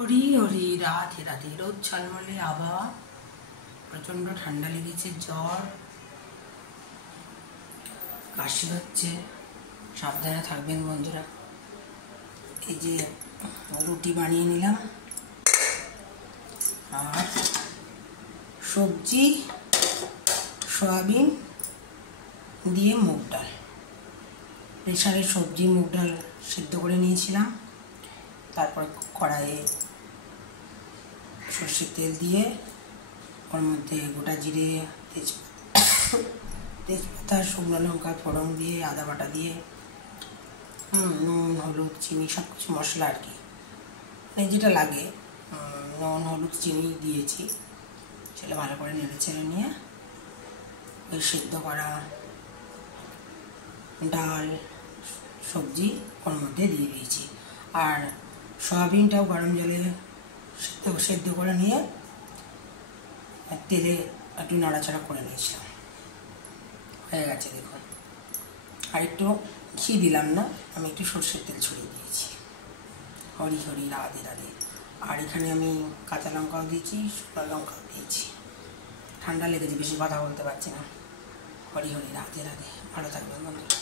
হরি হরি রাধে রাধে। রোদ ঝলমলে আবহাওয়া, প্রচণ্ড ঠান্ডা লেগেছে, জ্বর, কাশি হচ্ছে। সাবধানে থাকবেন বন্ধুরা। এই যে রুটি বানিয়ে নিলাম, আর সবজি সয়াবিন দিয়ে মুগ ডাল, প্রেসারে সবজি মুগ ডাল সিদ্ধ করে নিয়েছিলাম। তারপর কড়াইয়ে সর্ষের তেল দিয়ে ওর মধ্যে গোটা জিরে, তেজপাতা, শুকনো লঙ্কা ফোড়ন দিয়ে, আদা বাটা দিয়ে, নুন, হলুদ, চিনি, সব কিছু মশলা আর কি, মানে যেটা লাগে, নুন, হলুদ, চিনি দিয়েছি। সেটা ভালো করে নেড়ে চেড়ে নিয়ে ওই সিদ্ধ করা ডাল, সবজি ওর মধ্যে দিয়ে দিয়েছি। আর সয়াবিনটাও গরম জলে সেদ্ধ করে নিয়ে তেলে একটু নাড়াচাড়া করে নিয়েছিলাম। হয়ে গেছে দেখুন। আর একটু ঘি দিলাম না, আমি একটু সর্ষের তেল ছড়িয়ে দিয়েছি। হরি হরি রাধে রাধে। আর এখানে আমি কাঁচা লঙ্কাও দিয়েছি, শুকনো লঙ্কাও দিয়েছি। ঠান্ডা লেগেছে, বেশি কথা বলতে পারছি না। হরি হরি রাধে রাধে। ভালো থাকবেন বন্ধুরা।